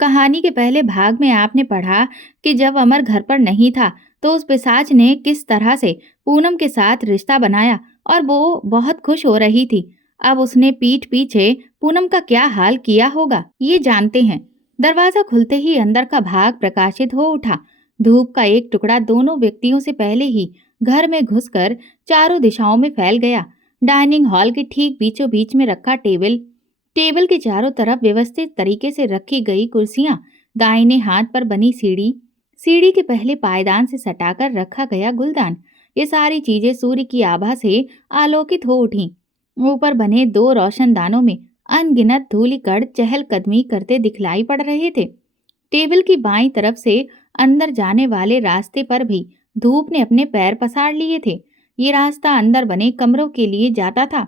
कहानी के पहले भाग में आपने पढ़ा कि जब अमर घर पर नहीं था तो उस पिशाच ने किस तरह से पूनम के साथ रिश्ता बनाया और वो बहुत खुश हो रही थी। अब उसने पीठ पीछे पूनम का क्या हाल किया होगा, ये जानते हैं। दरवाजा खुलते ही अंदर का भाग प्रकाशित हो उठा। धूप का एक टुकड़ा दोनों व्यक्तियों से पहले ही घर में घुसकर चारों दिशाओं में फैल गया। डाइनिंग हॉल के ठीक बीचों बीच में रखा टेबल, टेबल के चारों तरफ व्यवस्थित तरीके से रखी गई कुर्सियां, दाहिने हाथ पर बनी सीढ़ी, सीढ़ी के पहले पायदान से सटाकर रखा गया गुलदान, ये सारी चीजें सूर्य की आभा से आलोकित हो उठी। ऊपर बने दो रोशनदानों में अनगिनत धूलिकण चहलकदमी करते दिखलाई पड़ रहे थे। टेबल की बाईं तरफ से अंदर जाने वाले रास्ते पर भी धूप ने अपने पैर पसार लिए थे। ये रास्ता अंदर बने कमरों के लिए जाता था।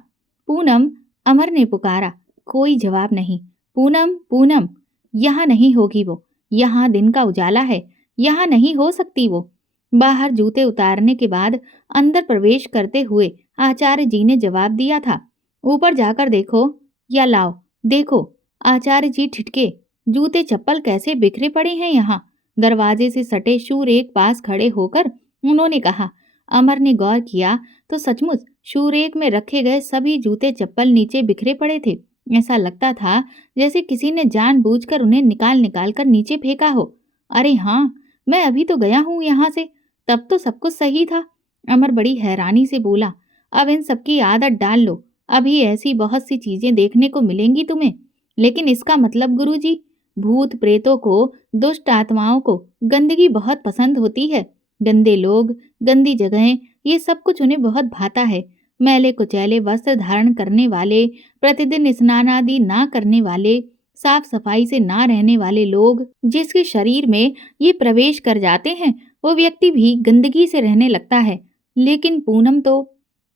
पूनम, अमर ने पुकारा। कोई जवाब नहीं। पूनम, पूनम, यहाँ नहीं होगी वो। यहाँ दिन का उजाला है, यहाँ नहीं हो सकती वो। बाहर जूते उतारने के बाद अंदर प्रवेश करते हुए आचार्य जी ने जवाब दिया था। ऊपर जाकर देखो, या लाओ देखो। आचार्य जी ठिठके। जूते चप्पल कैसे बिखरे पड़े हैं यहाँ। दरवाजे से सटे शूर एक पास खड़े होकर उन्होंने कहा। अमर ने गौर किया तो सचमुच शूरेक में रखे गए सभी जूते चप्पल नीचे बिखरे पड़े थे। ऐसा लगता था जैसे किसी ने जानबूझकर उन्हें निकाल निकाल कर नीचे फेंका हो। अरे हाँ, मैं अभी तो गया हूँ यहाँ से, तब तो सब कुछ सही था। अमर बड़ी हैरानी से बोला। अब इन सबकी आदत डाल लो, अभी ऐसी बहुत सी चीजें देखने को मिलेंगी तुम्हें। लेकिन इसका मतलब गुरुजी, भूत प्रेतों को, दुष्ट आत्माओं को गंदगी बहुत पसंद होती है। गंदे लोग, गंदी जगहें, ये सब कुछ उन्हें बहुत भाता है। मैले कुचैले वस्त्र धारण करने वाले, प्रतिदिन स्नान आदि ना करने वाले, साफ सफाई से ना रहने वाले लोग जिसके शरीर में ये प्रवेश कर जाते हैं, वो व्यक्ति भी गंदगी से रहने लगता है। लेकिन पूनम तो,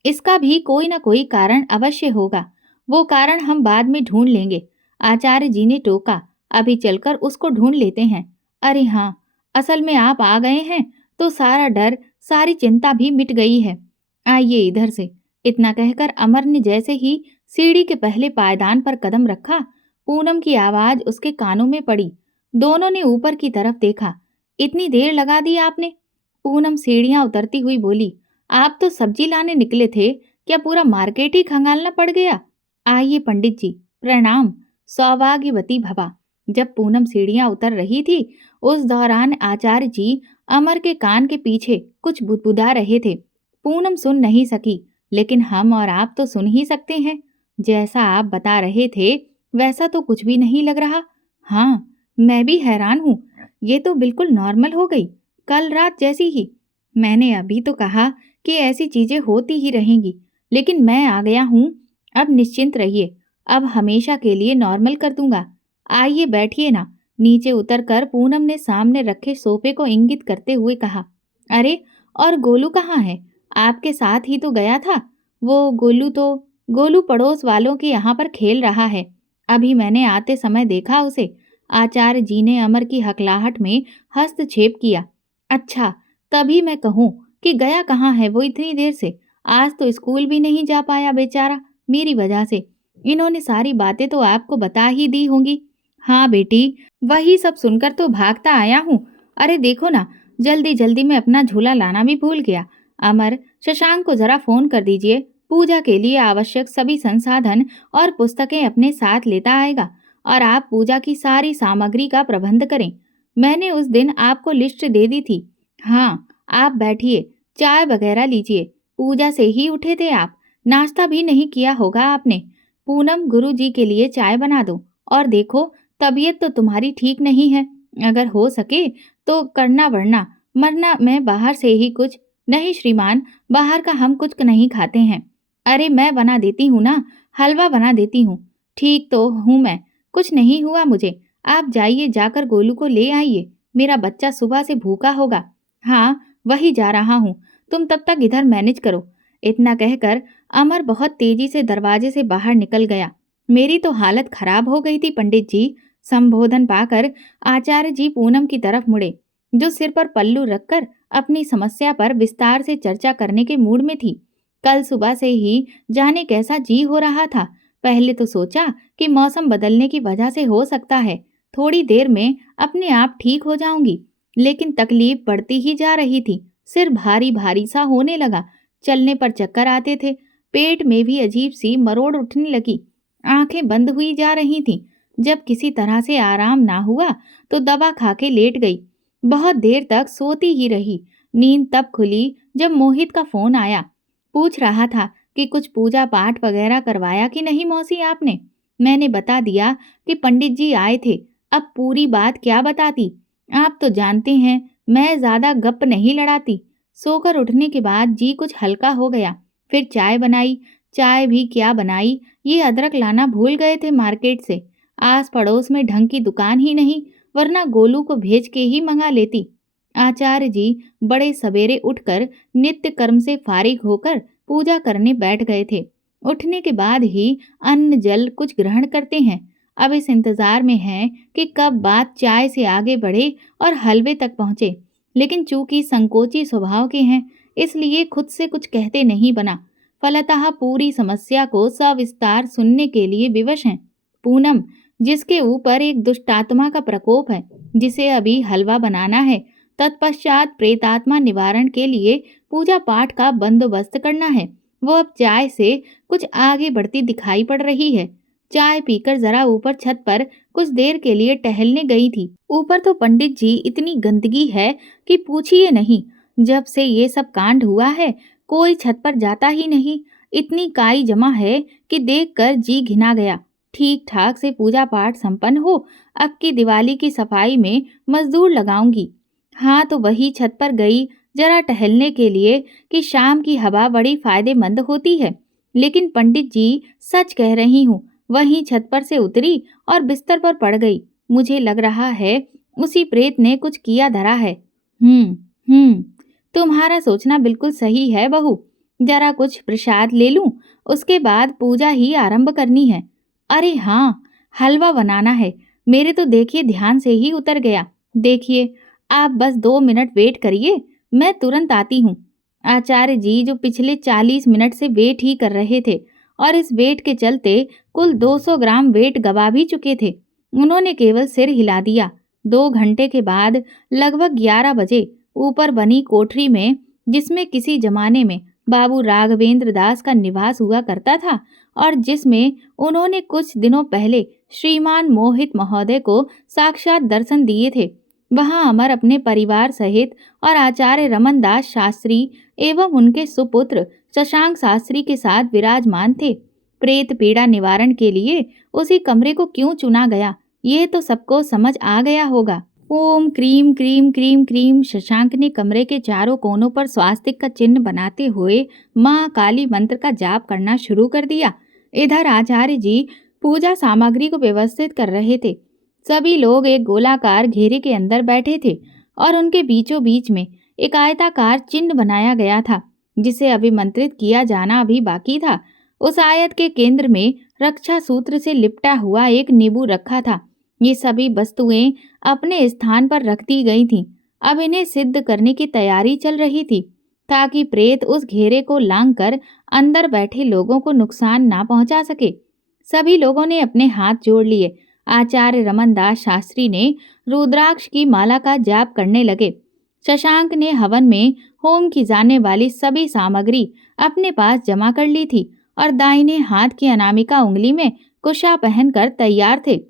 इसका भी कोई ना कोई कारण अवश्य होगा। वो कारण हम बाद में ढूंढ लेंगे। आचार्य जी ने टोका। अभी चलकर उसको ढूंढ लेते हैं। अरे हाँ, असल में आप आ गए हैं तो सारा डर, सारी चिंता भी मिट गई है। आइए इधर से। इतना कहकर अमर ने जैसे ही सीढ़ी के पहले पायदान पर कदम रखा, पूनम की आवाज उसके कानों में पड़ी। दोनों ने ऊपर की तरफ देखा। इतनी देर लगा दी आपने? पूनम सीढ़ियां उतरती हुई बोली। आप तो सब्जी लाने निकले थे, क्या पूरा मार्केट ही खंगालना पड़ गया? आइए पंडित जी, प्रणाम। सौभाग्यवती भवा। जब पूनम सीढ़ियां उतर रही थी, उस दौरान आचार्य जी अमर के कान के पीछे कुछ बुदबुदा रहे थे। पूनम सुन नहीं सकी, लेकिन हम और आप तो सुन ही सकते हैं। जैसा आप बता रहे थे वैसा तो कुछ भी नहीं लग रहा। हाँ, मैं भी हैरान हूँ। ये तो बिल्कुल नॉर्मल हो गई, कल रात जैसी ही। मैंने अभी तो कहा कि ऐसी चीजें होती ही रहेंगी, लेकिन मैं आ गया हूँ। अब निश्चिंत रहिए, अब हमेशा के लिए नॉर्मल कर दूंगा। आइए बैठिए ना। नीचे उतरकर पूनम ने सामने रखे सोफे को इंगित करते हुए कहा। अरे, और गोलू कहाँ है? आपके साथ ही तो गया था। वो गोलू पड़ोस वालों के यहाँ पर खेल रहा है। अभी मैंने आते समय देखा उसे। आचार्य जी ने अमर की हकलाहट में हस्तक्षेप किया। अच्छा, तभी मैं कहूँ कि गया कहाँ है वो इतनी देर से। आज तो स्कूल भी नहीं जा पाया बेचारा, मेरी वजह से। इन्होंने सारी बातें तो आपको बता ही दी होंगी। हाँ बेटी, वही सब सुनकर तो भागता आया हूँ। अरे देखो ना, जल्दी जल्दी में अपना झूला लाना भी भूल गया। अमर, शशांक को जरा फोन कर दीजिए। पूजा के लिए आवश्यक सभी संसाधन और पुस्तकें अपने साथ लेता आएगा, और आप पूजा की सारी सामग्री का प्रबंध करें। मैंने उस दिन आपको लिस्ट दे दी थी। हाँ, आप बैठिए, चाय वगैरह लीजिए। पूजा से ही उठे थे आप, नाश्ता भी नहीं किया होगा आपने। पूनम, गुरु जी के लिए चाय बना दो। और देखो, तबीयत तो तुम्हारी ठीक नहीं है, अगर हो सके तो करना, वरना मैं बाहर से ही कुछ। नहीं श्रीमान, बाहर का हम कुछ नहीं खाते हैं। अरे मैं बना देती हूँ ना, हलवा बना देती हूँ। ठीक तो हूँ मैं, कुछ नहीं हुआ मुझे। आप जाइए, जाकर गोलू को ले आइए, मेरा बच्चा सुबह से भूखा होगा। हाँ, वही जा रहा हूँ, तुम तब तक इधर मैनेज करो। इतना कहकर अमर बहुत तेजी से दरवाजे से बाहर निकल गया। मेरी तो हालत खराब हो गई थी पंडित जी। संबोधन पाकर आचार्य जी पूनम की तरफ मुड़े, जो सिर पर पल्लू रखकर अपनी समस्या पर विस्तार से चर्चा करने के मूड में थी। कल सुबह से ही जाने कैसा जी हो रहा था। पहले तो सोचा कि मौसम बदलने की वजह से हो सकता है, थोड़ी देर में अपने आप ठीक हो जाऊंगी। लेकिन तकलीफ बढ़ती ही जा रही थी। सिर भारी भारी सा होने लगा। चलने पर चक्कर आते थे। पेट में भी अजीब सी मरोड़ उठने लगी। आंखें बंद हुई जा रही थीं। जब किसी तरह से आराम ना हुआ तो दवा खा के लेट गई। बहुत देर तक सोती ही रही। नींद तब खुली जब मोहित का फोन आया। पूछ रहा था कि कुछ पूजा पाठ वगैरह करवाया कि नहीं मौसी आपने। मैंने बता दिया कि पंडित जी आए थे। अब पूरी बात क्या बताती। आप तो जानते हैं मैं ज्यादा गप नहीं लड़ाती। सोकर उठने के बाद जी कुछ हल्का हो गया। फिर चाय बनाई। चाय भी क्या बनाई, ये अदरक लाना भूल गए थे मार्केट से। आस पड़ोस में ढंग की दुकान ही नहीं, वरना गोलू को भेज के ही मंगा लेती। आचार्य जी बड़े सवेरे उठकर नित्य कर्म से फारिग होकर पूजा करने बैठ गए थे। उठने के बाद ही अन्न जल कुछ ग्रहण करते हैं। अब इस इंतजार में हैं कि कब बात चाय से आगे बढ़े और हलवे तक पहुंचे। लेकिन चूंकि संकोची स्वभाव के हैं, इसलिए खुद से कुछ कहते नहीं बना। फलतः पूरी समस्या को सविस्तार सुनने के लिए विवश हैं। पूनम, जिसके ऊपर एक दुष्टात्मा का प्रकोप है, जिसे अभी हलवा बनाना है, तत्पश्चात प्रेतात्मा निवारण के लिए पूजा पाठ का बंदोबस्त करना है, वो अब चाय से कुछ आगे बढ़ती दिखाई पड़ रही है। चाय पीकर जरा ऊपर छत पर कुछ देर के लिए टहलने गई थी। ऊपर तो पंडित जी इतनी गंदगी है कि पूछिए नहीं। जब से ये सब कांड हुआ है कोई छत पर जाता ही नहीं। इतनी काई जमा है कि देखकर जी घिना गया। ठीक ठाक से पूजा पाठ संपन्न हो, अब की दिवाली की सफाई में मजदूर लगाऊंगी। हाँ तो वही छत पर गई जरा टहलने के लिए कि शाम की हवा बड़ी फायदेमंद होती है। लेकिन पंडित जी सच कह रही हूँ, वहीं छत पर से उतरी और बिस्तर पर पड़ गई। मुझे लग रहा है उसी प्रेत ने कुछ किया धरा है। हम्म, तुम्हारा सोचना बिल्कुल सही है बहू। जरा कुछ प्रसाद ले लूं, उसके बाद पूजा ही आरंभ करनी है। अरे हाँ, हलवा बनाना है। मेरे तो देखिए ध्यान से ही उतर गया। देखिए, आप बस 2 मिनट वेट करिए, मैं तुरंत आती हूँ। आचार्य जी जो पिछले 40 मिनट से वेट ही कर रहे थे और इस वेट के चलते कुल 200 ग्राम वेट गवा भी चुके थे, उन्होंने केवल सिर हिला दिया। 2 घंटे के बाद लगभग 11 बजे ऊपर बनी कोठरी में, जिसमें किसी जमाने में बाबू राघवेंद्र दास का निवास हुआ करता था और जिसमें उन्होंने कुछ दिनों पहले श्रीमान मोहित महोदय को साक्षात दर्शन दिए थे, वहां अमर अपने परिवार सहित और आचार्य रमन दास शास्त्री एवं उनके सुपुत्र शशांक शास्त्री के साथ विराजमान थे। प्रेत पीड़ा निवारण के लिए उसी कमरे को क्यों चुना गया, ये तो सबको समझ आ गया होगा। ओम क्रीम क्रीम क्रीम क्रीम। शशांक ने कमरे के चारों कोनों पर स्वास्तिक का चिन्ह बनाते हुए माँ काली मंत्र का जाप करना शुरू कर दिया। इधर आचार्य जी पूजा सामग्री को व्यवस्थित कर रहे थे। सभी लोग एक गोलाकार घेरे के अंदर बैठे थे और उनके बीचों बीच में एक आयताकार चिन्ह बनाया गया था, जिसे अभिमंत्रित किया जाना अभी बाकी था। उस आयत के केंद्र में रक्षा सूत्र से लिपटा हुआ एक नींबू रखा था। ये सभी वस्तुएं अपने स्थान पर रख दी गई थीं। अब इन्हें सिद्ध करने की तैयारी चल रही थी, ताकि प्रेत उस घेरे को लांघकर अंदर बैठे लोगों को नुकसान ना पहुंचा सके। सभी लोगों ने अपने हाथ जोड़ लिए। आचार्य रमन दास शास्त्री ने रुद्राक्ष की माला का जाप करने लगे। शशांक ने हवन में होम की जाने वाली सभी सामग्री अपने पास जमा कर ली थी और दाहिने हाथ की अनामिका उंगली में कुशा पहनकर तैयार थे।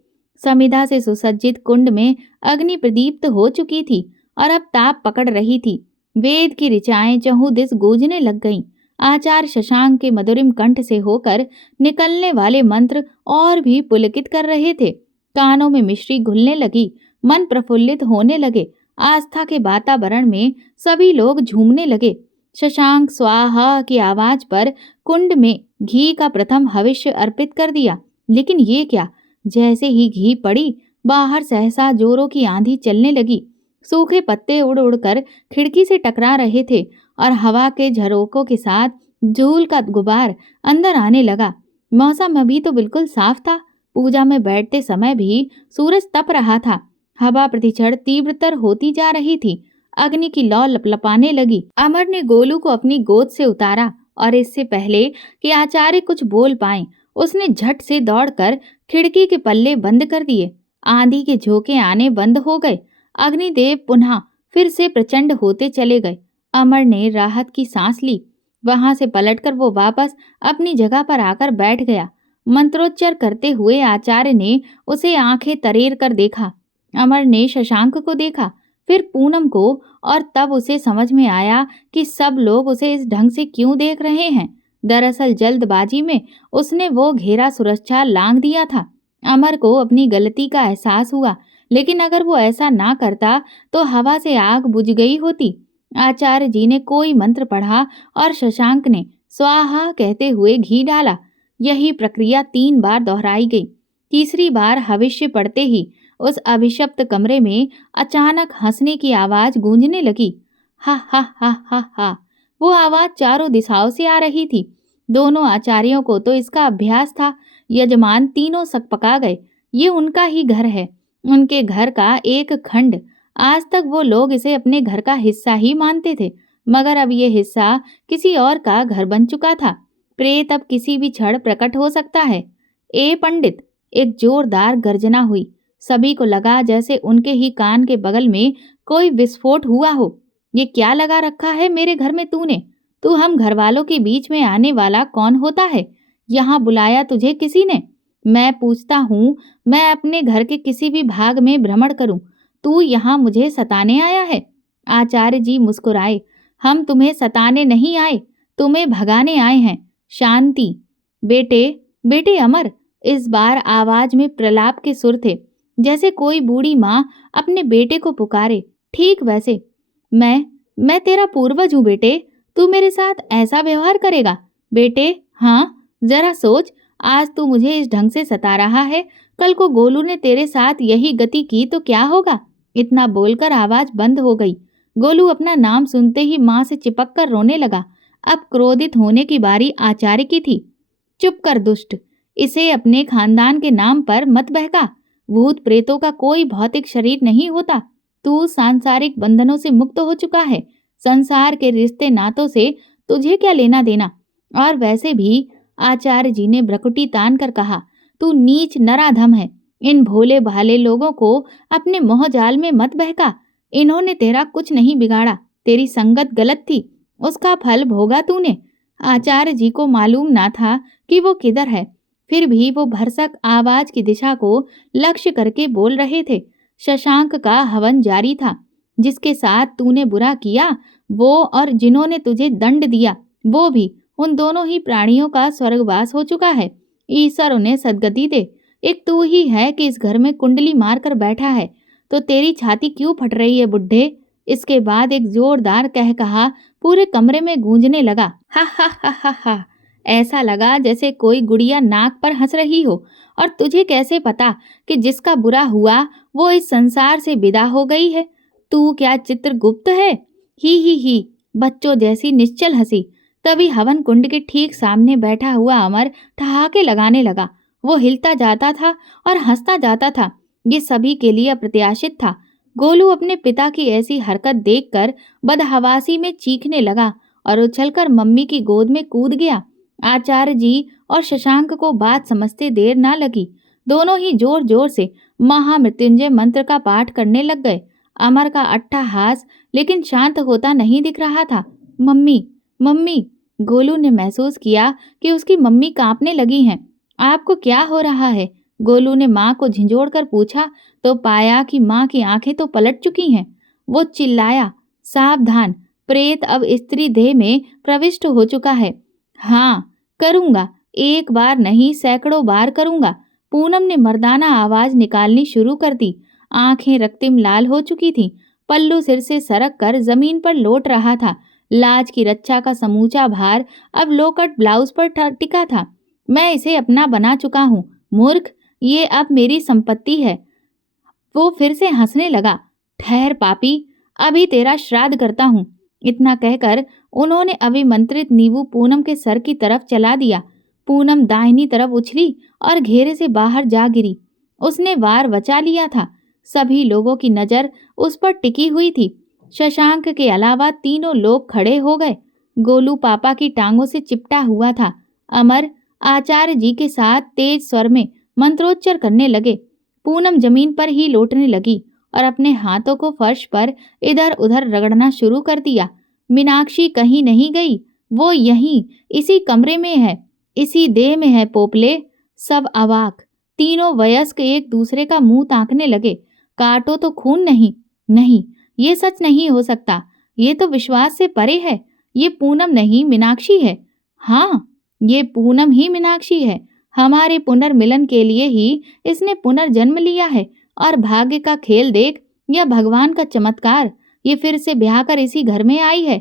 समिधा से सुसज्जित कुंड में अग्नि प्रदीप्त हो चुकी थी और अब ताप पकड़ रही थी। वेद की ऋचाएं चहुदिस गूंजने लग गईं। आचार्य शशांक के मधुरिम कंठ से होकर निकलने वाले मंत्र और भी पुलकित कर रहे थे। कानों में मिश्री घुलने लगी, मन प्रफुल्लित होने लगे। आस्था के वातावरण में सभी लोग झूमने लगे। शशांक स्वाहा की आवाज पर कुंड में घी का प्रथम हविष्य अर्पित कर दिया। लेकिन ये क्या, जैसे ही घी पड़ी, बाहर सहसा जोरों की आंधी चलने लगी। सूखे पत्ते उड़ उड़कर खिड़की से टकरा रहे थे और हवा के झरोकों के साथ धूल का गुबार अंदर आने लगा। मौसम अभी तो बिल्कुल साफ था। पूजा में बैठते समय भी सूरज तप रहा था। हवा प्रतिक्षण तीव्रतर होती जा रही थी। अग्नि की लौ लपलपाने लगी। अमर ने गोलू को अपनी गोद से उतारा और इससे पहले कि आचार्य कुछ बोल पाए, उसने झट से दौड़कर खिड़की के पल्ले बंद कर दिए। आंधी के झोंके आने बंद हो गए। अग्निदेव पुनः फिर से प्रचंड होते चले गए। अमर ने राहत की सांस ली। वहां से पलटकर वो वापस अपनी जगह पर आकर बैठ गया। मंत्रोच्चार करते हुए आचार्य ने उसे आंखें तरेर कर देखा। अमर ने शशांक को देखा, फिर पूनम को, और तब उसे समझ में आया कि सब लोग उसे इस ढंग से क्यों देख रहे हैं। दरअसल जल्दबाजी में उसने वो घेरा सुरक्षा लांघ दिया था। अमर को अपनी गलती का एहसास हुआ, लेकिन अगर वो ऐसा ना करता तो हवा से आग बुझ गई होती। आचार्य जी ने कोई मंत्र पढ़ा और शशांक ने स्वाहा कहते हुए घी डाला। यही प्रक्रिया 3 बार दोहराई गई। तीसरी बार हविष्य पड़ते ही उस अभिशप्त कमरे में अचानक हंसने की आवाज गूंजने लगी। हा हा हा हा हा। वो आवाज चारों दिशाओं से आ रही थी। दोनों आचार्यों को तो इसका अभ्यास था। यजमान तीनों सकपका गए। ये उनका ही घर है, उनके घर का एक खंड। आज तक वो लोग इसे अपने घर का हिस्सा ही मानते थे, मगर अब ये हिस्सा किसी और का घर बन चुका था। प्रेत अब किसी भी क्षण प्रकट हो सकता है। ए पंडित! एक जोरदार गर्जना हुई। सभी को लगा जैसे उनके ही कान के बगल में कोई विस्फोट हुआ हो। ये क्या लगा रखा है मेरे घर में तूने? तू हम घर वालों के बीच में आने वाला कौन होता है? यहाँ बुलाया तुझे किसी ने? मैं पूछता हूँ, मैं अपने घर के किसी भी भाग में भ्रमण करूं, तू यहाँ मुझे सताने आया है? आचार्य जी मुस्कुराए। हम तुम्हें सताने नहीं आए, तुम्हें भगाने आए हैं। शांति। बेटे, बेटे अमर। इस बार आवाज में प्रलाप के सुर थे, जैसे कोई बूढ़ी माँ अपने बेटे को पुकारे। ठीक वैसे। मैं तेरा पूर्वज हूँ बेटे। तू मेरे साथ ऐसा व्यवहार करेगा? बेटे, हाँ, जरा सोच। आज तू मुझे इस ढंग से सता रहा है, कल को गोलू ने तेरे साथ यही गति की तो क्या होगा? इतना बोलकर आवाज बंद हो गई। गोलू अपना नाम सुनते ही माँ से चिपक कर रोने लगा। अब क्रोधित होने की बारी आचार्य की थी। चुप कर दुष्ट, इसे अपने खानदान के नाम पर मत बहका। भूत प्रेतों का कोई भौतिक शरीर नहीं होता। तू सांसारिक बंधनों से मुक्त हो चुका है। संसार के रिश्ते नातों से तुझे क्या लेना देना? और वैसे भी, आचार्य जी ने भ्रकुटी तान कर कहा, तू नीच नराधम है। इन भोले भाले लोगों को अपने मोहजाल में मत बहका। इन्होंने तेरा कुछ नहीं बिगाड़ा। तेरी संगत गलत थी, उसका फल भोगा तूने। आचार्य जी को मालूम ना था कि वो किधर है, फिर भी वो भरसक आवाज की दिशा को लक्ष्य करके बोल रहे थे। शशांक का हवन जारी था। जिसके साथ तूने बुरा किया, वो और जिन्होंने तुझे दंड दिया, वो भी, उन दोनों ही प्राणियों का स्वर्गवास हो चुका है। ईश्वर उन्हें सद्गति दे। एक तू ही है कि इस घर में कुंडली मार कर बैठा है, तो तेरी छाती क्यों फट रही है बुड्ढे? इसके बाद एक जोरदार कहकहा पूरे कमरे में गूंजने लगा। हा हा हा हा हा। ऐसा लगा जैसे कोई गुड़िया नाक पर हंस रही हो। और तुझे कैसे पता कि जिसका बुरा हुआ वो इस संसार से विदा हो गई है? तू क्या चित्रगुप्त है? ही, बच्चों जैसी निश्चल हंसी। तभी हवन कुंड के ठीक सामने बैठा हुआ अमर ठहाके लगाने लगा। वो हिलता जाता था और हंसता जाता था। ये सभी के लिए अप्रत्याशित था। गोलू अपने पिता की ऐसी हरकत देखकर बदहवासी में चीखने लगा और उछलकर मम्मी की गोद में कूद गया। आचार्य जी और शशांक को बात समझते देर ना लगी। दोनों ही जोर जोर से महामृत्युंजय मंत्र का पाठ करने लग गए। अमर का अट्टहास लेकिन शांत होता नहीं दिख रहा था। Mummy, mummy. गोलू ने महसूस किया कि उसकी मम्मी कांपने लगी हैं। आपको क्या हो रहा है? गोलू ने माँ को झिंझोड़ कर पूछा तो पाया कि माँ की आंखें तो पलट चुकी हैं। वो चिल्लाया, सावधान, प्रेत अब स्त्री देह में प्रविष्ट हो चुका है। हाँ, करूंगा। एक बार नहीं, सैकड़ों बार करूंगा। पूनम ने मर्दाना आवाज निकालनी शुरू कर दी। आंखें रक्तिम लाल हो चुकी थीं। पल्लू सिर से सरक कर जमीन पर लौट रहा था। लाज की रक्षा का समूचा भार अब लोकट ब्लाउज पर टिका था। मैं इसे अपना बना चुका हूँ, मूर्ख। ये अब मेरी संपत्ति है। वो फिर से हंसने लगा। ठहर पापी, अभी तेरा श्राद्ध करता हूँ। इतना कहकर उन्होंने अभिमंत्रित नींबू पूनम के सर की तरफ चला दिया। पूनम दाहिनी तरफ उछली और घेरे से बाहर जा गिरी। उसने वार बचा लिया था। सभी लोगों की नजर उस पर टिकी हुई थी। शशांक के अलावा तीनों लोग खड़े हो गए। गोलू पापा की टांगों से चिपटा हुआ था। अमर आचार्य जी के साथ तेज स्वर में मंत्रोच्चार करने लगे। पूनम जमीन पर ही लौटने लगी और अपने हाथों को फर्श पर इधर उधर रगड़ना शुरू कर दिया। मीनाक्षी कहीं नहीं गई, वो यहीं इसी कमरे में है, इसी देह में है पोपले। सब अवाक, तीनों वयस्क एक दूसरे का मुंह ताकने लगे। काटो तो खून नहीं, नहीं, ये सच नहीं हो सकता, ये तो विश्वास से परे है। ये पूनम नहीं मीनाक्षी है। हाँ, ये पूनम ही मीनाक्षी है। हमारे पुनर्मिलन के लिए ही इसने पुनर्जन्म लिया है। और भाग्य का खेल देख, या भगवान का चमत्कार, ये फिर से ब्याह कर इसी घर में आई है।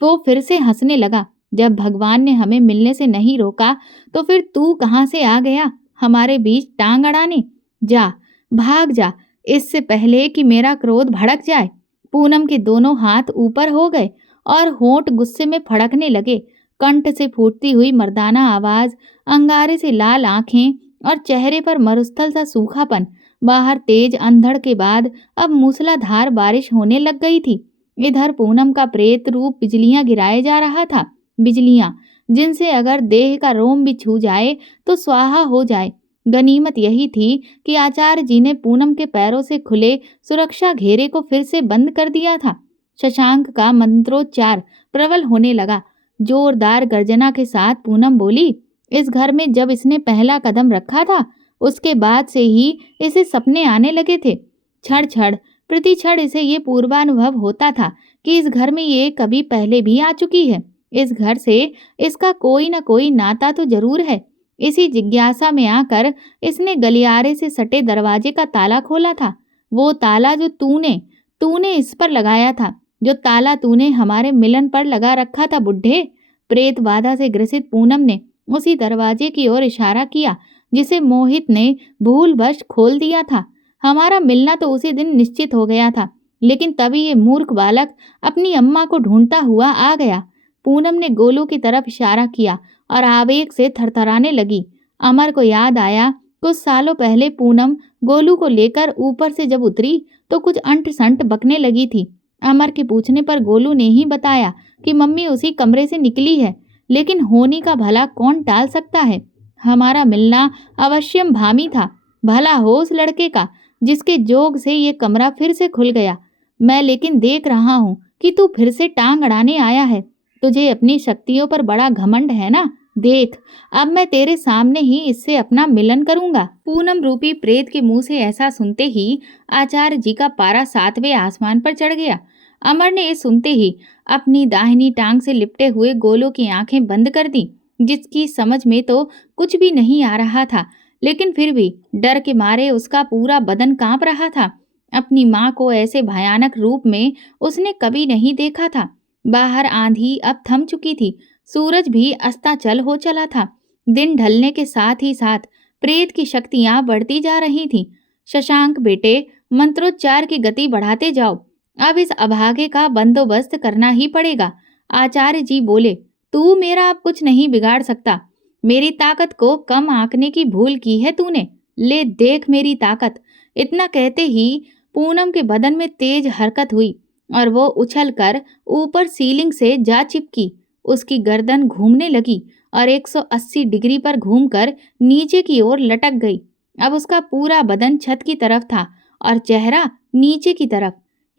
वो फिर से हंसने लगा। जब भगवान ने हमें मिलने से नहीं रोका, तो फिर तू कहाँ से आ गया हमारे बीच टांग अड़ाने? जा, भाग जा, इससे पहले कि मेरा क्रोध भड़क जाए। पूनम के दोनों हाथ ऊपर हो गए और होंठ गुस्से में फड़कने लगे। कंठ से फूटती हुई मर्दाना आवाज, अंगारे से लाल आंखें और चेहरे पर मरुस्थल सा सूखापन। बाहर तेज अंधड़ के बाद अब मूसलाधार बारिश होने लग गई थी। इधर पूनम का प्रेत रूप बिजलियां गिराए जा रहा था। बिजलियां जिनसे अगर देह का रोम भी छू जाए तो स्वाहा हो जाए। गनीमत यही थी कि आचार्य जी ने पूनम के पैरों से खुले सुरक्षा घेरे को फिर से बंद कर दिया था। शशांक का मंत्रोच्चार प्रबल होने लगा। जोरदार गर्जना के साथ पूनम बोली, इस घर में जब इसने पहला कदम रखा था, उसके बाद से ही इसे सपने आने लगे थे। क्षण क्षण प्रति क्षण इसे ये पूर्वानुभव होता था कि इस घर में ये कभी पहले भी आ चुकी है। इस घर से इसका कोई न कोई नाता तो जरूर है। इसी जिज्ञासा में आकर इसने गलियारे से सटे दरवाजे का ताला खोला था। वो ताला जो तूने तूने इस पर लगाया था, जो ताला तूने हमारे मिलन पर लगा रखा था बुड्ढे। प्रेत बाधा से ग्रसित पूनम ने उसी दरवाजे की ओर इशारा किया जिसे मोहित ने भूलवश खोल दिया था। हमारा मिलना तो उसी दिन निश्चित हो गया था, लेकिन तभी ये मूर्ख बालक अपनी अम्मा को ढूंढता हुआ आ गया। पूनम ने गोलू की तरफ इशारा किया और आवेग से थरथराने लगी। अमर को याद आया, कुछ सालों पहले पूनम गोलू को लेकर ऊपर से जब उतरी तो कुछ अंट संट बकने लगी थी। अमर के पूछने पर गोलू ने ही बताया कि मम्मी उसी कमरे से निकली है, लेकिन होनी का भला कौन टाल सकता है। हमारा मिलना अवश्यम भामी था। भला हो उस लड़के का जिसके जोग से ये कमरा फिर से खुल गया। मैं लेकिन देख रहा हूँ कि तू फिर से टांग अड़ाने आया है। तुझे अपनी शक्तियों पर बड़ा घमंड है ना। देख, अब मैं तेरे सामने ही इससे अपना मिलन करूंगा। पूनम रूपी प्रेत के मुंह से ऐसा सुनते ही आचार्य जी का पारा 7वें आसमान पर चढ़ गया। अमर ने ये सुनते ही अपनी दाहिनी टांग से लिपटे हुए गोलू की आंखें बंद कर दी, जिसकी समझ में तो कुछ भी नहीं आ रहा था, लेकिन फिर भी डर के मारे उसका पूरा बदन कांप रहा था। अपनी माँ को ऐसे भयानक रूप में उसने कभी नहीं देखा था। बाहर आंधी अब थम चुकी थी, सूरज भी अस्ताचल हो चला था। दिन ढलने के साथ ही साथ प्रेत की शक्तियां बढ़ती जा रही थीं। शशांक बेटे, मंत्रोच्चार की गति बढ़ाते जाओ, अब इस अभागे का बंदोबस्त करना ही पड़ेगा। आचार्य जी बोले, तू मेरा अब कुछ नहीं बिगाड़ सकता। मेरी ताकत को कम आंकने की भूल की है तूने। ले देख मेरी ताकत। इतना कहते ही पूनम के बदन में तेज हरकत हुई और वो उछलकर ऊपर सीलिंग से जा चिपकी। उसकी गर्दन घूमने लगी और 180 डिग्री पर घूमकर नीचे की ओर लटक गई। अब उसका पूरा बदन छत की तरफ था और चेहरा नीचे की तरफ।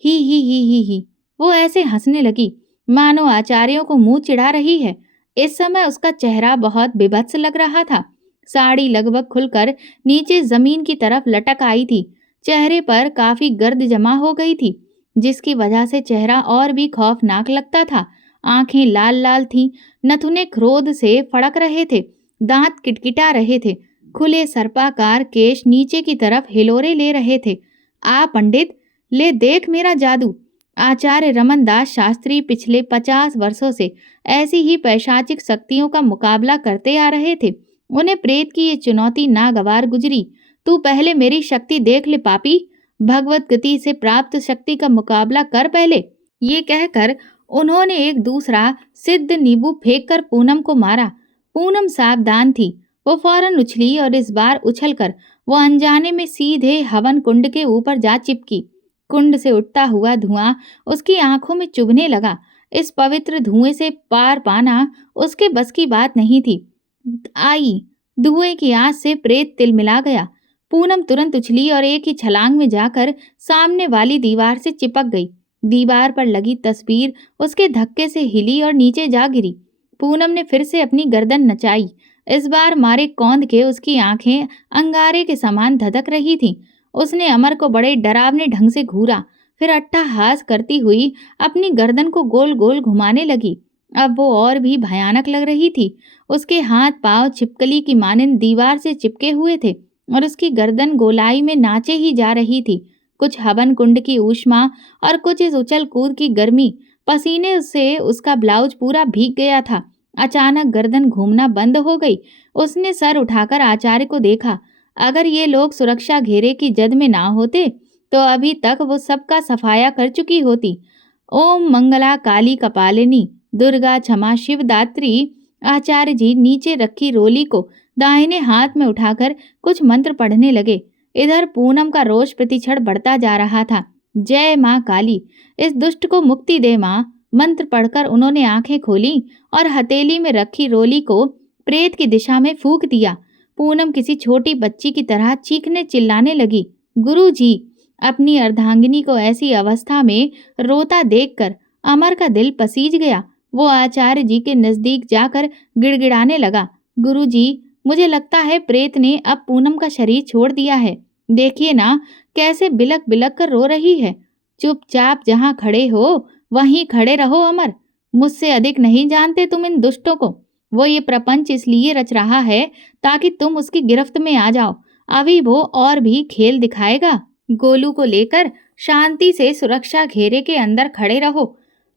ही। वो ऐसे हंसने लगी मानो आचार्यों को मुंह चिढ़ा रही है। इस समय उसका चेहरा बहुत बेभत्स लग रहा था। साड़ी लगभग खुलकर नीचे जमीन की तरफ लटक आई थी। चेहरे पर काफी गर्द जमा हो गई थी, जिसकी वजह से चेहरा और भी खौफनाक लगता था। आंखें लाल लाल थीं, नथुने क्रोध से फड़क रहे थे, दांत किटकिटा रहे थे, खुले सर्पाकार केश नीचे की तरफ हिलोरे ले रहे थे। आ पंडित, ले देख मेरा जादू। आचार्य रमन दास शास्त्री पिछले 50 वर्षों से ऐसी ही पैशाचिक शक्तियों का मुकाबला करते आ रहे थे। उन्हें प्रेत की ये चुनौती नागवार गुजरी। तू पहले मेरी शक्ति देख ले पापी, भगवत गति से प्राप्त शक्ति का मुकाबला कर पहले। ये कहकर उन्होंने एक दूसरा सिद्ध नींबू फेंककर पूनम को मारा। पूनम सावधान थी, वो फौरन उछली और इस बार उछलकर वो अनजाने में सीधे हवन कुंड के ऊपर जा चिपकी। कुंड से उठता हुआ धुआं उसकी आंखों में चुभने लगा। इस पवित्र धुएं से पार पाना उसके बस की बात नहीं थी। आई धुएं की आंच से प्रेत तिलमिला गया। पूनम तुरंत उछली और एक ही छलांग में जाकर सामने वाली दीवार से चिपक गई। दीवार पर लगी तस्वीर उसके धक्के से हिली और नीचे जा गिरी। पूनम ने फिर से अपनी गर्दन नचाई। इस बार मारे कौंध के उसकी आंखें अंगारे के समान धधक रही थीं। उसने अमर को बड़े डरावने ढंग से घूरा, फिर अट्टहास करती हुई अपनी गर्दन को गोल गोल घुमाने लगी। अब वो और भी भयानक लग रही थी। उसके हाथ पांव छिपकली की मानिंद दीवार से चिपके हुए थे और उसकी गर्दन गोलाई में नाचे ही जा रही थी। कुछ हवन कुंड की ऊष्मा और कुछ इस उछल कूद की गर्मी। पसीने से उसका ब्लाउज पूरा भीग गया था। अचानक गर्दन घूमना बंद हो गई। उसने सर उठाकर आचार्य को देखा। अगर ये लोग सुरक्षा घेरे की जद में ना होते तो अभी तक वो सबका सफाया कर चुकी होती। ओम मंगला काली कपालिनी दुर्गा क्षमा शिवदात्री। आचार्य जी नीचे रखी रोली को दाहिने हाथ में उठाकर कुछ मंत्र पढ़ने लगे। इधर पूनम का रोष प्रतिक्षण बढ़ता जा रहा था। जय माँ काली, इस दुष्ट को मुक्ति दे माँ। मंत्र पढ़कर उन्होंने आंखें खोली और हथेली में रखी रोली को प्रेत की दिशा में फूंक दिया। पूनम किसी छोटी बच्ची की तरह चीखने चिल्लाने लगी। गुरु जी! अपनी अर्धांगिनी को ऐसी अवस्था में रोता देखकर अमर का दिल पसीज गया। वो आचार्य जी के नजदीक जाकर गिड़गिड़ाने लगा। गुरु जी, मुझे लगता है प्रेत ने अब पूनम का शरीर छोड़ दिया है। देखिए ना, कैसे बिलक बिलक कर रो रही है। चुपचाप जहाँ खड़े हो वहीं खड़े रहो अमर। मुझसे अधिक नहीं जानते तुम इन दुष्टों को। वो ये प्रपंच इसलिए रच रहा है ताकि तुम उसकी गिरफ्त में आ जाओ। अभी वो और भी खेल दिखाएगा। गोलू को लेकर शांति से सुरक्षा घेरे के अंदर खड़े रहो।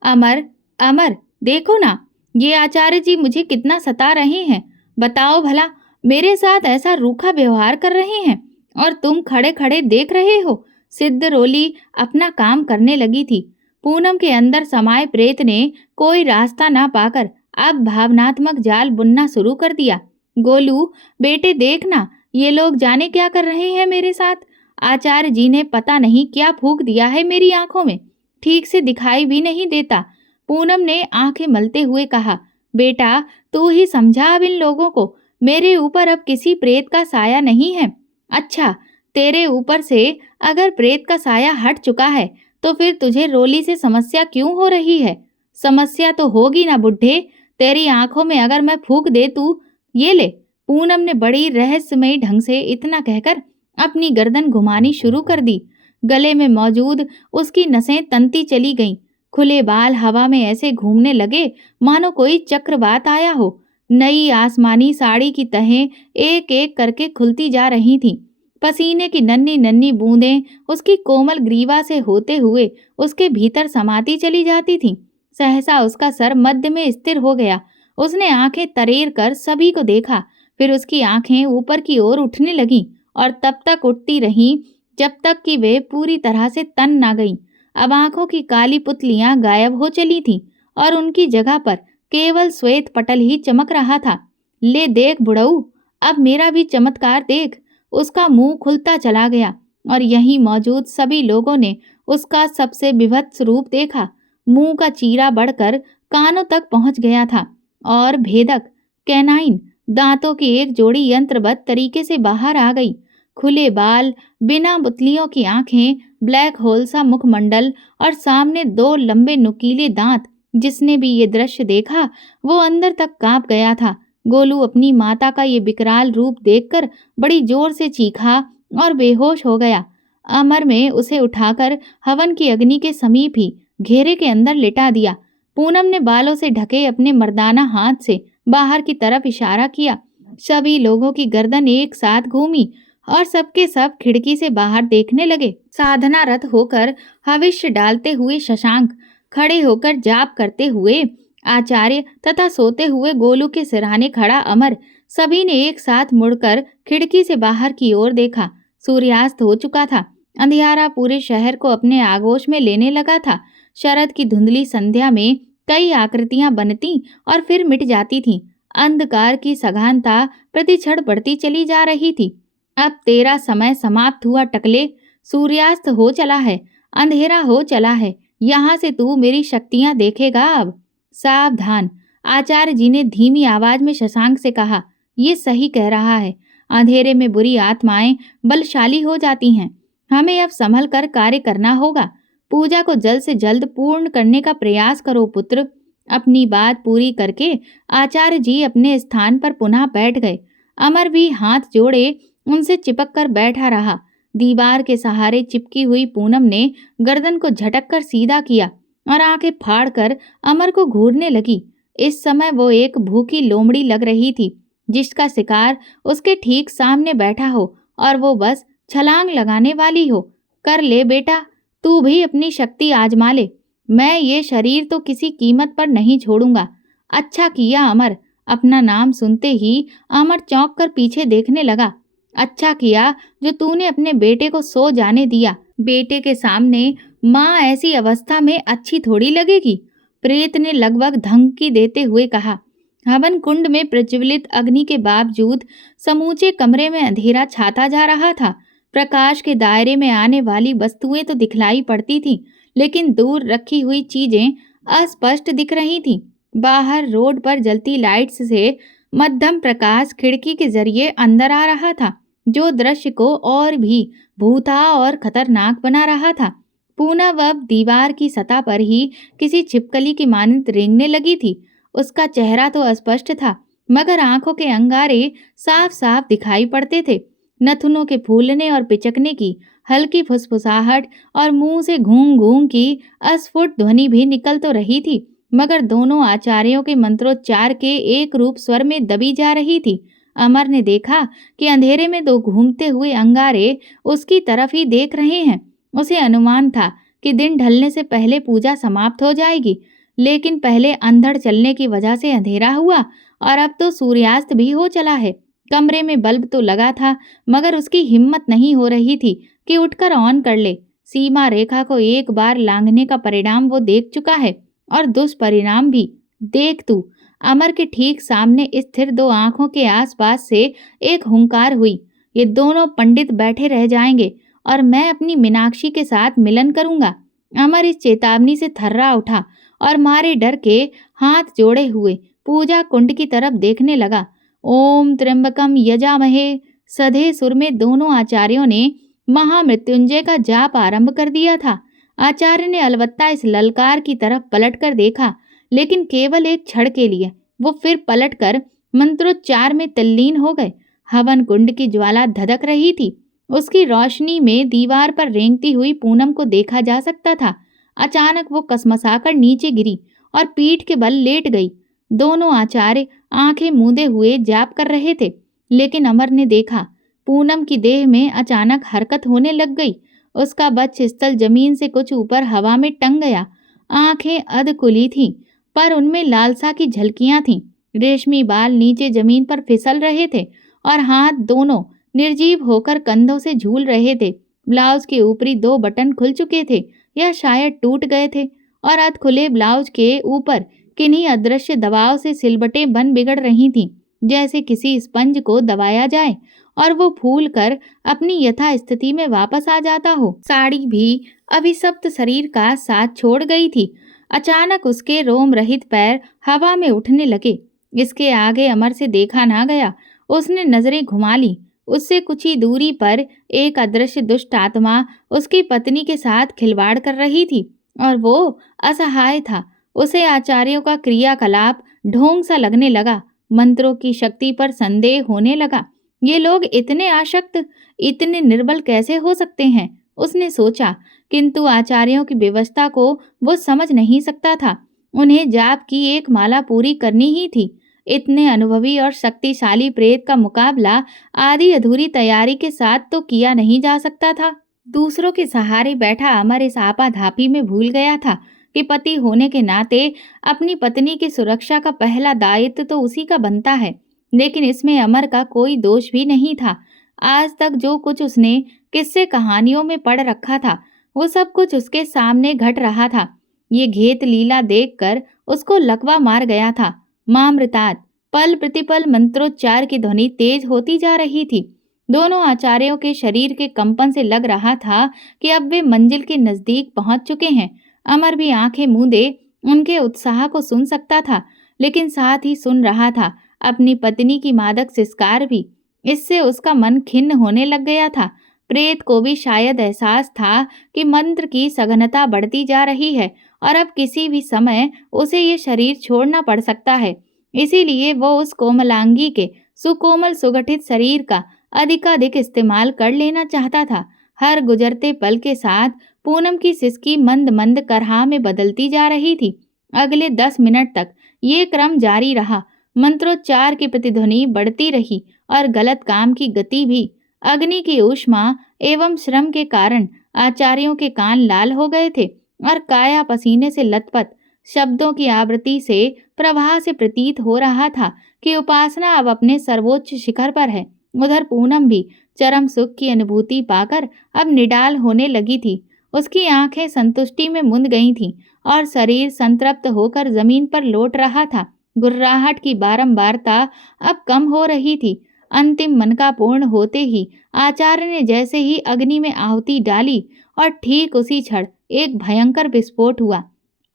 अमर, अमर, देखो ना, ये आचार्य जी मुझे कितना सता रहे हैं। बताओ भला, मेरे साथ ऐसा रूखा व्यवहार कर रहे हैं और तुम खड़े खड़े देख रहे हो। सिद्ध रोली अपना काम करने लगी थी। पूनम के अंदर समाये प्रेत ने कोई रास्ता ना पाकर अब भावनात्मक जाल बुनना शुरू कर दिया। गोलू बेटे देखना, ये लोग जाने क्या कर रहे हैं मेरे साथ। आचार्य जी ने पता नहीं क्या फूंक दिया है मेरी आंखों में, ठीक से दिखाई भी नहीं देता। पूनम ने आंखें मलते हुए कहा, बेटा तू ही समझा अब इन लोगों को। मेरे ऊपर अब किसी प्रेत का साया नहीं है। अच्छा, तेरे ऊपर से अगर प्रेत का साया हट चुका है तो फिर तुझे रोली से समस्या क्यों हो रही है? समस्या तो होगी ना बुढ़े। तेरी आंखों में अगर मैं फूंक दे तू ये ले। पूनम ने बड़ी रहस्यमयी ढंग से इतना कहकर अपनी गर्दन घुमानी शुरू कर दी। गले में मौजूद उसकी नसें तंती चली गईं। खुले बाल हवा में ऐसे घूमने लगे मानो कोई चक्रवात आया हो। नई आसमानी साड़ी की तहें एक एक करके खुलती जा रही थीं। पसीने की नन्ही नन्ही बूंदें उसकी कोमल ग्रीवा से होते हुए उसके भीतर समाती चली जाती थीं। सहसा उसका सर मध्य में स्थिर हो गया। उसने आंखें तरेर कर सभी को देखा। फिर उसकी आंखें ऊपर की ओर उठने लगीं और तब तक उठती रहीं जब तक कि वे पूरी तरह से तन ना गईं। अब आंखों की काली पुतलियां गायब हो चली थीं और उनकी जगह पर केवल श्वेत पटल ही चमक रहा था। ले देख बुढ़ऊ, अब मेरा भी चमत्कार देख। उसका मुंह खुलता चला गया और यहीं मौजूद सभी लोगों ने उसका सबसे विभत्स रूप देखा। मुंह का चीरा बढ़कर कानों तक पहुंच गया था और भेदक कैनाइन दांतों की एक जोड़ी यंत्रवत तरीके से बाहर आ गई। खुले बाल, बिना बुतलियों की आंखें, ब्लैक होल सा मुखमंडल और सामने दो लंबे नुकीले दांत। जिसने भी ये दृश्य देखा वो अंदर तक कांप गया था। गोलू अपनी माता का ये विकराल रूप देखकर बड़ी जोर से चीखा और बेहोश हो गया। अमर में उसे उठाकर हवन की अग्नि के समीप ही घेरे के अंदर लिटा दिया। पूनम ने बालों से ढके अपने मर्दाना हाथ से बाहर की तरफ इशारा किया। सभी लोगों की गर्दन एक साथ घूमी और सबके सब खिड़की से बाहर देखने लगे। साधना रत होकर हविष्य डालते हुए शशांक, खड़े होकर जाप करते हुए आचार्य तथा सोते हुए गोलू के सिरहाने खड़ा अमर, सभी ने एक साथ मुड़कर खिड़की से बाहर की ओर देखा। सूर्यास्त हो चुका था। अंधियारा पूरे शहर को अपने आगोश में लेने लगा था। शरद की धुंधली संध्या में कई आकृतियां बनती और फिर मिट जाती थीं। अंधकार की सघनता प्रतिक्षण बढ़ती चली जा रही थी। अब तेरा समय समाप्त हुआ टकले। सूर्यास्त हो चला है, अंधेरा हो चला है। यहाँ से तू मेरी शक्तियां देखेगा अब। सावधान! आचार्य जी ने धीमी आवाज में शशांक से कहा। ये सही कह रहा है। अंधेरे में बुरी आत्माएं बलशाली हो जाती हैं। हमें अब संभल कर कार्य करना होगा। पूजा को जल्द से जल्द पूर्ण करने का प्रयास करो पुत्र। अपनी बात पूरी करके आचार्य जी अपने स्थान पर पुनः बैठ गए। अमर भी हाथ जोड़े उनसे चिपक कर बैठा रहा। दीवार के सहारे चिपकी हुई पूनम ने गर्दन को झटक कर सीधा किया और आंखें फाड़कर अमर को घूरने लगी। इस समय वो एक भूखी लोमड़ी लग रही थी, जिसका शिकार उसके ठीक सामने बैठा हो और वो बस छलांग लगाने वाली हो। कर ले बेटा, तू भी अपनी शक्ति आजमा ले। मैं ये शरीर तो किसी कीमत पर नहीं छोड़ूंगा। अच्छा किया अमर। अपना नाम सुनते ही अमर चौंक कर पीछे देखने लगा। अच्छा किया जो तूने अपने बेटे को सो जाने दिया। बेटे के सामने माँ ऐसी अवस्था में अच्छी थोड़ी लगेगी। प्रेत ने लगभग धमकी देते हुए कहा। हवन कुंड में प्रज्वलित अग्नि के बावजूद समूचे कमरे में अंधेरा छाता जा रहा था। प्रकाश के दायरे में आने वाली वस्तुएं तो दिखलाई पड़ती थीं, लेकिन दूर रखी हुई चीजें अस्पष्ट दिख रही थीं। बाहर रोड पर जलती लाइट्स से मध्यम प्रकाश खिड़की के जरिए अंदर आ रहा था, जो दृश्य को और भी भूता और खतरनाक बना रहा था। पूनम अब दीवार की सतह पर ही किसी छिपकली की मानद रेंगने लगी थी। उसका चेहरा तो अस्पष्ट था, मगर आंखों के अंगारे साफ साफ दिखाई पड़ते थे। नथुनों के फूलने और पिचकने की हल्की फुसफुसाहट और मुंह से घूं घूं की अस्फुट ध्वनि भी निकल तो रही थी, मगर दोनों आचार्यों के मंत्रोच्चार के एक रूप स्वर में दबी जा रही थी। अमर ने देखा कि अंधेरे में दो घूमते हुए अंगारे उसकी तरफ ही देख रहे हैं। उसे अनुमान था कि दिन ढलने से पहले पूजा समाप्त हो जाएगी, लेकिन पहले अंधड़ चलने की वजह से अंधेरा हुआ और अब तो सूर्यास्त भी हो चला है। कमरे में बल्ब तो लगा था, मगर उसकी हिम्मत नहीं हो रही थी कि उठकर ऑन कर ले। सीमा रेखा को एक बार लांघने का परिणाम वो देख चुका है, और दुष्परिणाम भी। देख तू। अमर के ठीक सामने स्थिर दो आंखों के आसपास से एक हुंकार हुई। ये दोनों पंडित बैठे रह जाएंगे और मैं अपनी मीनाक्षी के साथ मिलन करूंगा। अमर इस चेतावनी से थर्रा उठा और मारे डर के हाथ जोड़े हुए पूजा कुंड की तरफ देखने लगा। ओम त्र्यंबकम यजामहे। सधे सुर में दोनों आचार्यों ने महामृत्युंजय का जाप आरंभ कर दिया था। आचार्य ने अलबत्ता इस ललकार की तरफ पलटकर देखा, लेकिन केवल एक क्षण के लिए। वो फिर पलटकर मंत्रोच्चार में तल्लीन हो गए। हवन कुंड की ज्वाला धधक रही थी। उसकी रोशनी में दीवार पर रेंगती हुई पूनम को देखा जा सकता था। अचानक वो कसमसाकर नीचे गिरी और पीठ के बल लेट गई। दोनों आचार्य आंखें मूंदे हुए जाप कर रहे थे, लेकिन अमर ने देखा पूनम की देह में अचानक हरकत होने लग गई। उसका वक्ष स्थल जमीन से कुछ ऊपर हवा में टंग गया। आंखें अधकुली थीं, पर उनमें लालसा की झलकियां थीं। रेशमी बाल नीचे जमीन पर फिसल रहे थे और हाथ दोनों निर्जीव होकर कंधों से झूल रहे थे। ब्लाउज के ऊपरी दो बटन खुल चुके थे या शायद टूट गए थे, और अध खुले ब्लाउज के ऊपर किन्हीं अदृश्य दबाव से सिलबटें बन बिगड़ रही थीं, जैसे किसी स्पंज को दबाया जाए और वो फूल कर अपनी यथा स्थिति में वापस आ जाता हो। साड़ी भी अभिशप्त शरीर का साथ छोड़ गई थी। अचानक उसके रोम रहित पैर हवा में उठने लगे। इसके आगे अमर से देखा ना गया। उसने नजरें घुमा ली। उससे कुछ ही दूरी पर एक अदृश्य दुष्ट आत्मा उसकी पत्नी के साथ खिलवाड़ कर रही थी, और वो असहाय था। उसे आचार्यों का क्रियाकलाप ढोंग सा लगने लगा। मंत्रों की शक्ति पर संदेह होने लगा। ये लोग इतने आसक्त, इतने निर्बल कैसे हो सकते हैं, उसने सोचा। किंतु आचार्यों की व्यवस्था को वो समझ नहीं सकता था। उन्हें जाप की एक माला पूरी करनी ही थी। इतने अनुभवी और शक्तिशाली प्रेत का मुकाबला आधी अधूरी तैयारी के साथ तो किया नहीं जा सकता था। दूसरों के सहारे बैठा अमर इस आपाधापी में भूल गया था कि पति होने के नाते अपनी पत्नी की सुरक्षा का पहला दायित्व तो उसी का बनता है। लेकिन इसमें अमर का कोई दोष भी नहीं था। आज तक जो कुछ उसने किस्से कहानियों में पढ़ रखा था, वो सब कुछ उसके सामने घट रहा था। ये घेत लीला देखकर उसको लकवा मार गया था। मामृतात। पल प्रतिपल मंत्रोच्चार की ध्वनि तेज होती जा रही थी। दोनों आचार्यों के शरीर के कंपन से लग रहा था कि अब वे मंजिल के नजदीक पहुंच चुके हैं। अमर भी आंखें मूंदे उनके उत्साह को सुन सकता था, लेकिन साथ ही सुन रहा था अपनी पत्नी की मादक सिसकार भी। इससे उसका मन खिन्न होने लग गया था। प्रेत को भी शायद एहसास था कि मंत्र की सघनता बढ़ती जा रही है और अब किसी भी समय उसे ये शरीर छोड़ना पड़ सकता है। इसीलिए वो उस कोमलांगी के सुकोमल सुगठित शरीर का अधिकाधिक इस्तेमाल कर लेना चाहता था। हर गुजरते पल के साथ पूनम की सिसकी मंद मंद करहा में बदलती जा रही थी। अगले 10 मिनट तक ये क्रम जारी रहा। मंत्रोच्चार की प्रतिध्वनि बढ़ती रही और गलत काम की गति भी। अग्नि की ऊष्मा एवं श्रम के कारण आचार्यों के कान लाल हो गए थे और काया पसीने से लथपथ। शब्दों की आवृत्ति से प्रवाह से प्रतीत हो रहा था कि उपासना अब अपने सर्वोच्च शिखर पर है। उधर पूनम भी चरम सुख की अनुभूति पाकर अब निडाल होने लगी थी। उसकी आंखें संतुष्टि में मुंद गई थीं और शरीर संतृप्त होकर जमीन पर लौट रहा था। गुर्राहट की बारंबारता अब कम हो रही थी। अंतिम मनका पूर्ण होते ही आचार्य ने जैसे ही अग्नि में आहुति डाली और ठीक उसी क्षण एक भयंकर विस्फोट हुआ।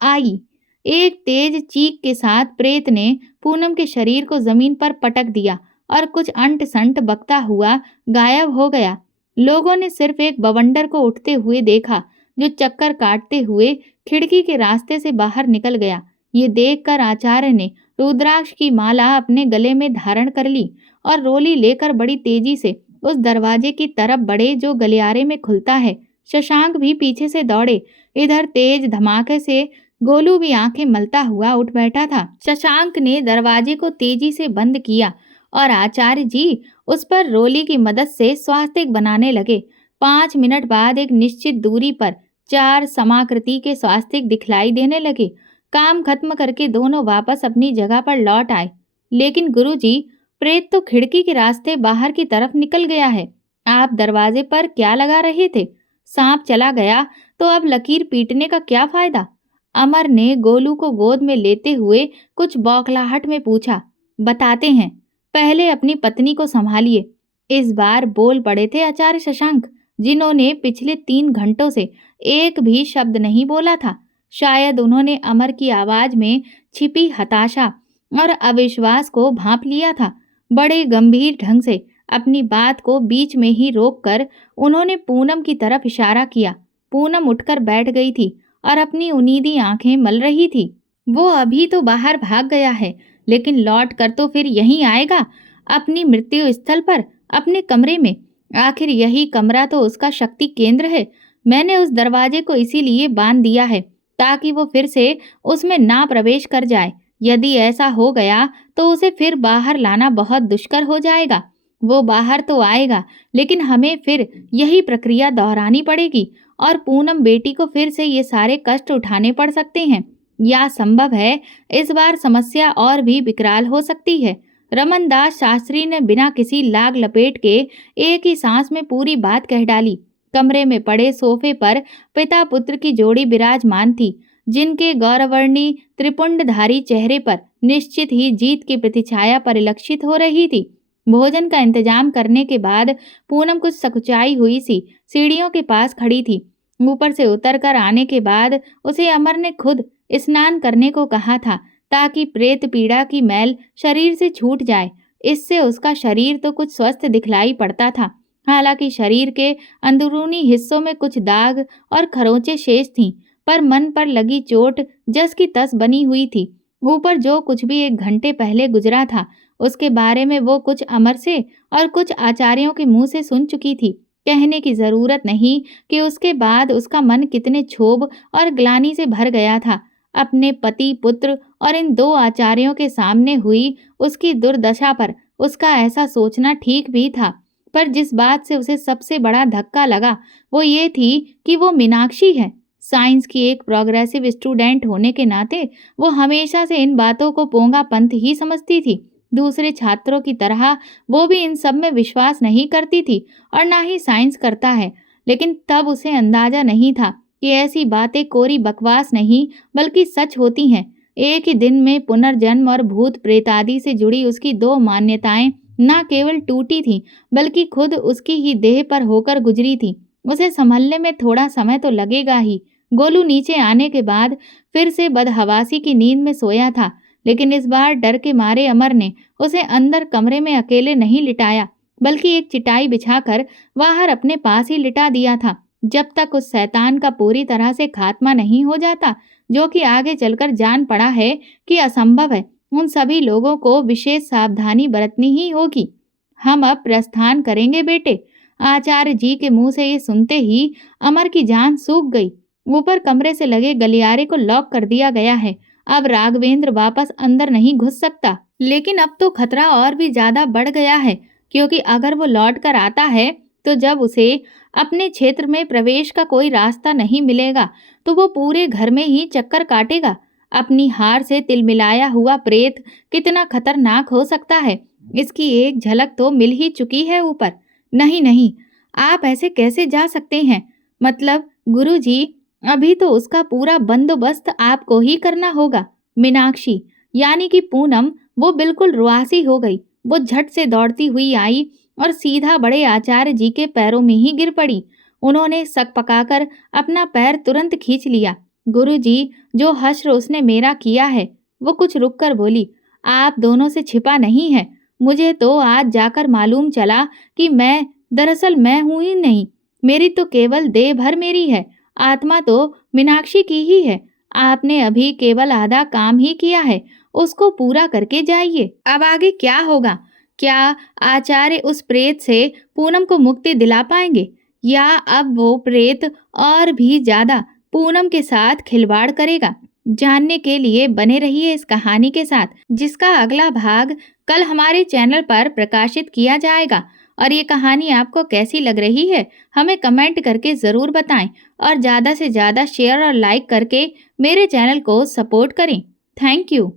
आई एक तेज चीख के साथ प्रेत ने पूनम के शरीर को जमीन पर पटक दिया और कुछ अंट संट बकता हुआ गायब हो गया। लोगों ने सिर्फ एक बवंडर को उठते हुए देखा जो चक्कर काटते हुए खिड़की के रास्ते से बाहर निकल गया। ये देखकर आचार्य ने रुद्राक्ष की माला अपने गले में धारण कर ली और रोली लेकर बड़ी तेजी से उस दरवाजे की तरफ बढ़े जो गलियारे में खुलता है। शशांक भी पीछे से दौड़े। इधर तेज धमाके से गोलू भी आंखें मलता हुआ उठ बैठा था। शशांक ने दरवाजे को तेजी से बंद किया और आचार्य जी उस पर रोली की मदद से स्वास्तिक बनाने लगे। 5 मिनट बाद एक निश्चित दूरी पर 4 समाकृति के स्वास्तिक दिखलाई देने लगे। काम खत्म करके दोनों वापस अपनी जगह पर लौट आए। लेकिन गुरुजी, प्रेत तो खिड़की के रास्ते बाहर की तरफ निकल गया है। आप दरवाजे पर क्या लगा रहे थे? सांप चला गया तो अब लकीर पीटने का क्या फायदा? अमर ने गोलू को गोद में लेते हुए कुछ बौखलाहट में पूछा। बताते हैं, पहले अपनी पत्नी को संभालिए। इस बार बोल पड़े थे आचार्य शशांक, जिन्होंने पिछले 3 घंटों से एक भी शब्द नहीं बोला था। शायद उन्होंने अमर की आवाज में छिपी हताशा और अविश्वास को भांप लिया था। बड़े गंभीर ढंग से अपनी बात को बीच में ही रोककर उन्होंने पूनम की तरफ इशारा किया। पूनम उठकर बैठ गई थी और अपनी उनीदी आंखें मल रही थी। वो अभी तो बाहर भाग गया है, लेकिन लौट कर तो फिर यहीं आएगा, अपनी मृत्यु स्थल पर, अपने कमरे में। आखिर यही कमरा तो उसका शक्ति केंद्र है। मैंने उस दरवाजे को इसीलिए बांध दिया है ताकि वो फिर से उसमें ना प्रवेश कर जाए। यदि ऐसा हो गया तो उसे फिर बाहर लाना बहुत दुष्कर हो जाएगा। वो बाहर तो आएगा, लेकिन हमें फिर यही प्रक्रिया दोहरानी पड़ेगी और पूनम बेटी को फिर से ये सारे कष्ट उठाने पड़ सकते हैं। या संभव है इस बार समस्या और भी विकराल हो सकती है। रमन दास शास्त्री ने बिना किसी लाग लपेट के एक ही सांस में पूरी बात कह डाली। कमरे में पड़े सोफे पर पिता पुत्र की जोड़ी विराजमान थी, जिनके गौरवर्णी त्रिपुंडधारी चेहरे पर निश्चित ही जीत की प्रतिछाया परिलक्षित हो रही थी। भोजन का इंतजाम करने के बाद पूनम कुछ सकुचाई हुई सी सीढ़ियों के पास खड़ी थी। ऊपर से उतरकर आने के बाद उसे अमर ने खुद स्नान करने को कहा था ताकि प्रेत पीड़ा की मैल शरीर से छूट जाए। इससे उसका शरीर तो कुछ स्वस्थ दिखलाई पड़ता था। हालांकि शरीर के अंदरूनी हिस्सों में कुछ दाग और खरोंचे शेष थीं, पर मन पर लगी चोट जस की तस बनी हुई थी। ऊपर जो कुछ भी 1 घंटे पहले गुजरा था, उसके बारे में वो कुछ अमर से और कुछ आचार्यों के मुंह से सुन चुकी थी। कहने की जरूरत नहीं कि उसके बाद उसका मन कितने क्षोभ और ग्लानि से भर गया था। अपने पति, पुत्र और इन 2 आचार्यों के सामने हुई उसकी दुर्दशा पर उसका ऐसा सोचना ठीक भी था। पर जिस बात से उसे सबसे बड़ा धक्का लगा वो ये थी कि वो मीनाक्षी है। साइंस की एक प्रोग्रेसिव स्टूडेंट होने के नाते वो हमेशा से इन बातों को पोंगा पंथ ही समझती थी। दूसरे छात्रों की तरह वो भी इन सब में विश्वास नहीं करती थी और ना ही साइंस करता है। लेकिन तब उसे अंदाजा नहीं था कि ऐसी बातें कोरी बकवास नहीं बल्कि सच होती हैं। एक ही दिन में पुनर्जन्म और भूत प्रेत आदि से जुड़ी उसकी 2 मान्यताएं न केवल टूटी थीं, बल्कि खुद उसकी ही देह पर होकर गुजरी थी। उसे संभलने में थोड़ा समय तो लगेगा ही। गोलू नीचे आने के बाद फिर से बदहवासी की नींद में सोया था, लेकिन इस बार डर के मारे अमर ने उसे अंदर कमरे में अकेले नहीं लिटाया। बल्कि एक चिटाई बिछाकर बाहर अपने पास ही लिटा दिया था। जब तक उस शैतान का पूरी तरह से खात्मा नहीं हो जाता, जो कि आगे चलकर जान पड़ा है कि असंभव है, उन सभी लोगों को विशेष सावधानी बरतनी ही होगी। हम अब प्रस्थान करेंगे बेटे। आचार्य जी के मुंह से ये सुनते ही अमर की जान सूख गई। ऊपर कमरे से लगे गलियारे को लॉक कर दिया गया है। अब राघवेंद्र वापस अंदर नहीं घुस सकता। लेकिन अब तो खतरा और भी ज्यादा बढ़ गया है, क्योंकि अगर वो लौट कर आता है तो जब उसे अपने क्षेत्र में प्रवेश का कोई रास्ता नहीं मिलेगा तो वो पूरे घर में ही चक्कर काटेगा। अपनी हार से तिलमिलाया हुआ प्रेत कितना खतरनाक हो सकता है, इसकी एक झलक तो मिल ही चुकी है ऊपर। नहीं नहीं, आप ऐसे कैसे जा सकते हैं? मतलब गुरुजी, अभी तो उसका पूरा बंदोबस्त आपको ही करना होगा। मीनाक्षी यानी कि पूनम, वो बिल्कुल रुआसी हो गई। वो झट से दौड़ती हुई आई और सीधा बड़े आचार्य जी के पैरों में ही गिर पड़ी। उन्होंने सक पकाकर अपना पैर तुरंत खींच लिया। गुरुजी, जो हश्र उसने मेरा किया है। वो कुछ रुक कर बोली, आप दोनों से छिपा नहीं है। मुझे तो आज जाकर मालूम चला कि दरअसल मैं हूं ही नहीं। मेरी तो केवल देह भर मेरी है, आत्मा तो मीनाक्षी की ही है। आपने अभी केवल आधा काम ही किया है, उसको पूरा करके जाइए। अब आगे क्या होगा? क्या आचार्य उस प्रेत से पूनम को मुक्ति दिला पाएंगे, या अब वो प्रेत और भी ज्यादा पूनम के साथ खिलवाड़ करेगा? जानने के लिए बने रहिए इस कहानी के साथ, जिसका अगला भाग कल हमारे चैनल पर प्रकाशित किया जाएगा। और ये कहानी आपको कैसी लग रही है, हमें कमेंट करके ज़रूर बताएं और ज़्यादा से ज़्यादा शेयर और लाइक करके मेरे चैनल को सपोर्ट करें। Thank you.